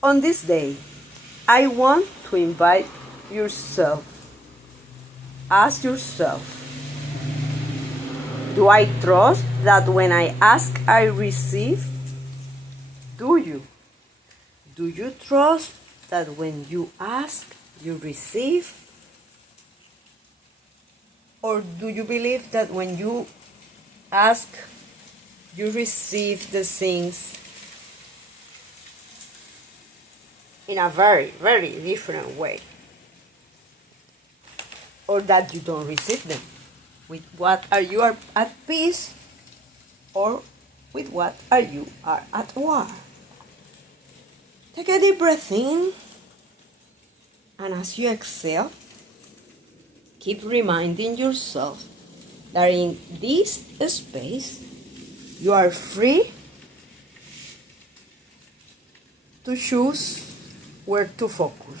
On this day, I want to invite yourself. Ask yourself, do I trust that when I ask, I receive? Do you? Do you trust that when you ask, you receive? Or do you believe that when you ask, you receive the things in a very, very different way? Or that you don't receive them? With what are you at peace? Or with what are you at war? Take a deep breath in, and as you exhale, keep reminding yourself that in this space, you are free to choose where to focus.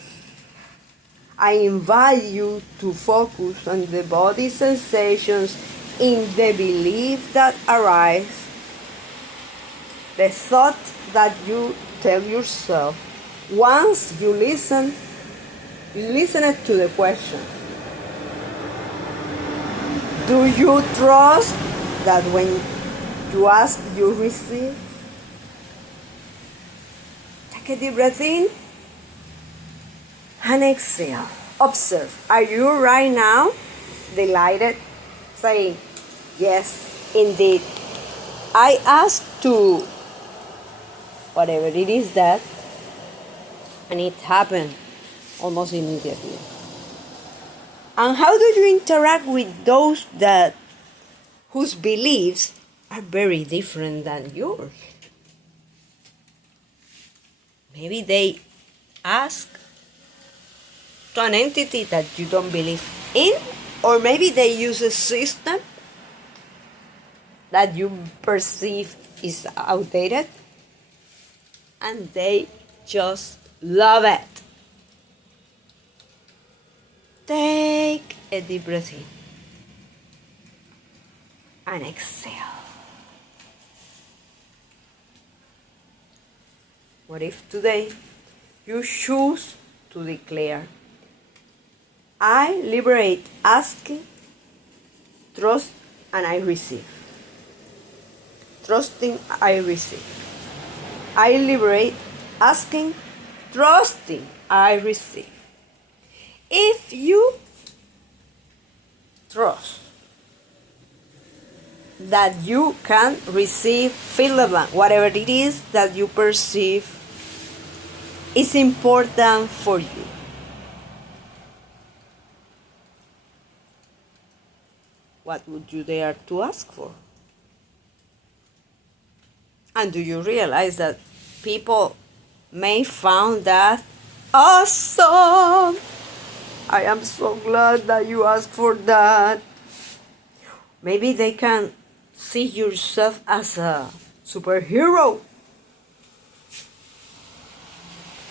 I invite you to focus on the body sensations in the belief that arise, the thought that you tell yourself once you listen to the question. Do you trust that when you ask, you receive? Take a deep breath in and exhale. Observe. Are you right now delighted, saying, yes, indeed, I ask to whatever it is that, and it happened almost immediately. And how do you interact with those whose beliefs are very different than yours? Maybe they ask to an entity that you don't believe in, or maybe they use a system that you perceive is outdated, and they just love it. Take a deep breath in and exhale. What if today you choose to declare, I liberate asking, trust, and I receive. Trusting, I receive. I liberate asking, trusting, I receive. If you trust that you can receive, fill the blank, whatever it is that you perceive is important for you. What would you dare to ask for? And do you realize that people may find that awesome? I am so glad that you asked for that. Maybe they can see yourself as a superhero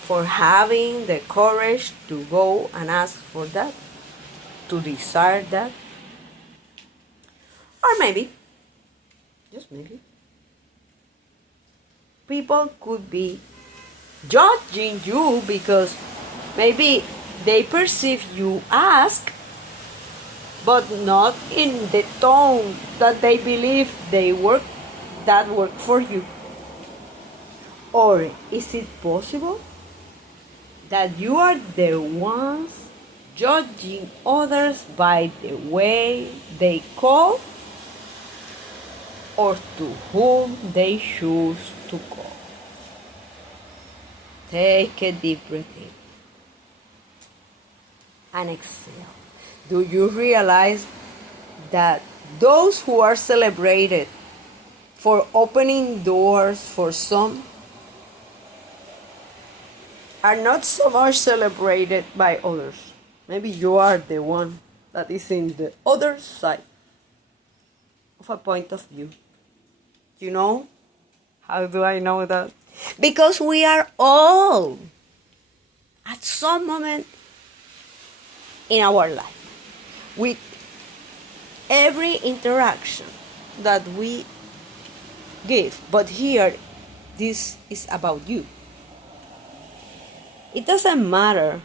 for having the courage to go and ask for that, to desire that. Or maybe, just maybe, people could be judging you because maybe they perceive you ask, but not in the tone that they believe that work for you. Or is it possible that you are the ones judging others by the way they call or to whom they choose to call? Take a deep breath in and exhale. Do you realize that those who are celebrated for opening doors for some are not so much celebrated by others? Maybe you are the one that is in the other side of a point of view. You know? How do I know that? Because we are all at some moment in our life, with every interaction that we give. But here, this is about you. It doesn't matter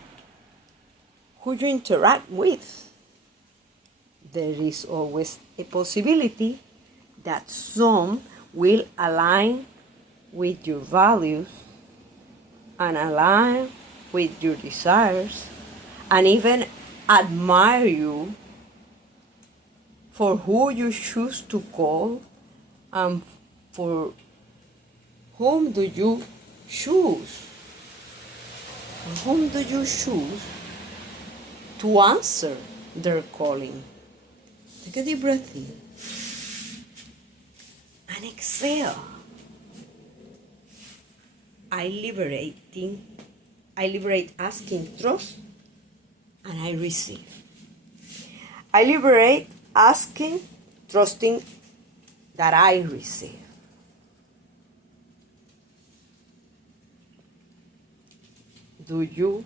who you interact with. There is always a possibility that some will align with your values and align with your desires and even admire you for who you choose to call and for whom do you choose? Whom do you choose to answer their calling? Take a deep breath in and exhale. I liberate asking trust and I receive. I liberate asking, trusting that I receive. Do you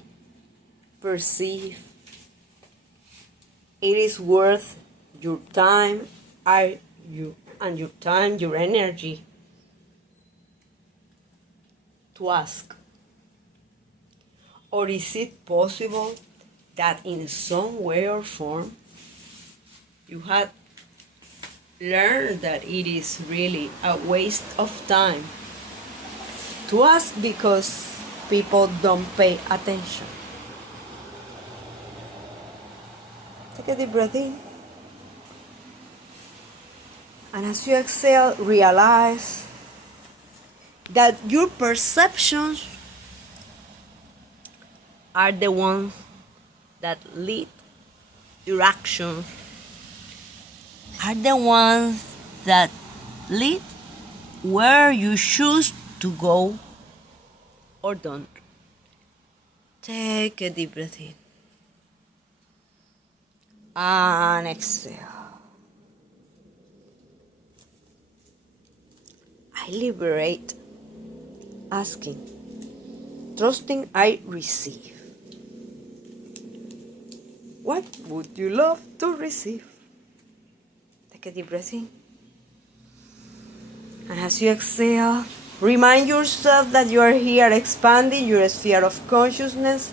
perceive it is worth your time, your energy to ask? Or is it possible that in some way or form you had learned that it is really a waste of time to ask because people don't pay attention? Take a deep breath in. And as you exhale, realize that your perceptions are the ones that lead your actions, are the ones that lead where you choose to go or don't. Take a deep breath in and exhale. I liberate asking, trusting I receive. What would you love to receive? Take a deep breath in. And as you exhale, remind yourself that you are here expanding your sphere of consciousness,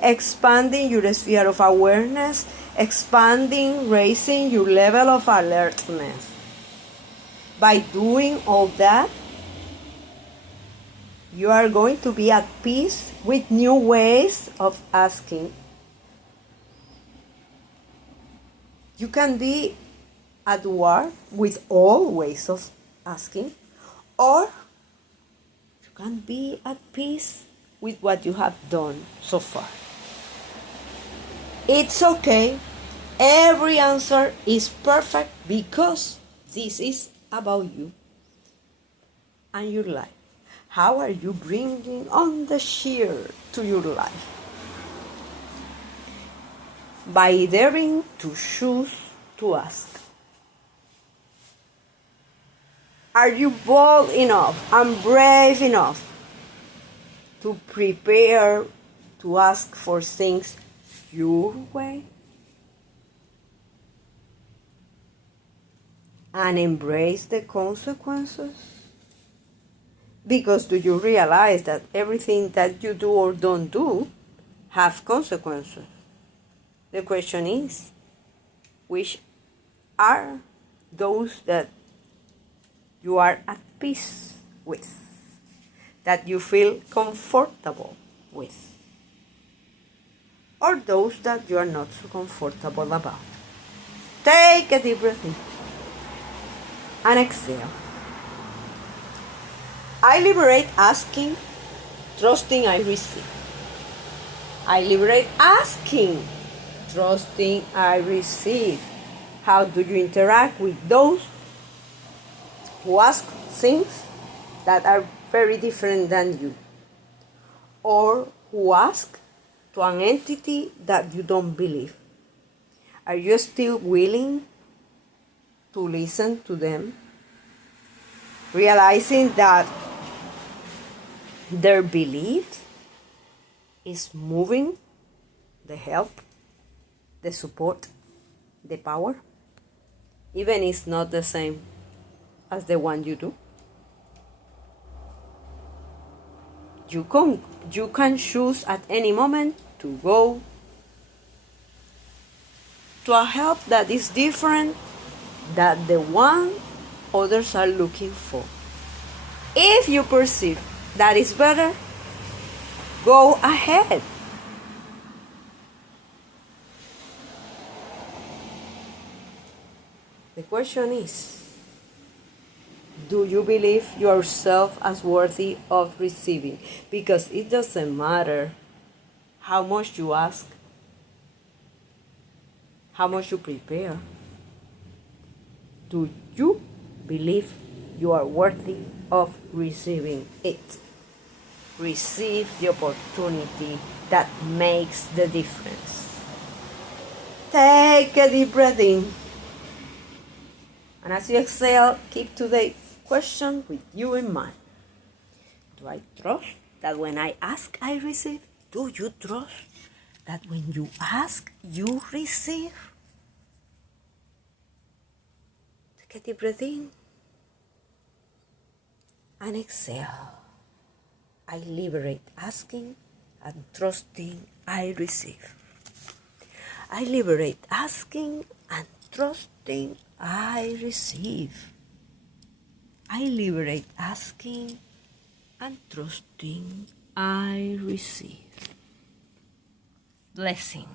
expanding your sphere of awareness, expanding, raising your level of alertness. By doing all that, you are going to be at peace with new ways of asking. You can be at war with all ways of asking, or you can be at peace with what you have done so far. It's okay. Every answer is perfect because this is about you and your life. How are you bringing on the cheer to your life? By daring to choose to ask. Are you bold enough and brave enough to prepare to ask for things your way? And embrace the consequences? Because do you realize that everything that you do or don't do have consequences? The question is, which are those that you are at peace with, that you feel comfortable with, or those that you are not so comfortable about? Take a deep breath in and exhale. I liberate asking, trusting I receive. I liberate asking, trusting I receive. How do you interact with those who ask things that are very different than you, or who ask to an entity that you don't believe? Are you still willing to listen to them, realizing that their belief is moving the help, the support, the power, even if it's not the same as the one you do? You can choose at any moment to go to a help that is different than the one others are looking for. If you perceive that is better, go ahead. The question is, do you believe yourself as worthy of receiving? Because it doesn't matter how much you ask, how much you prepare. Do you believe you are worthy of receiving it? Receive the opportunity that makes the difference. Take a deep breath in. And as you exhale, keep today's question with you in mind. Do I trust that when I ask, I receive? Do you trust that when you ask, you receive? Take a deep breath in and exhale. I liberate asking and trusting I receive. I liberate asking and trusting I receive. I liberate asking and trusting I receive. Blessing.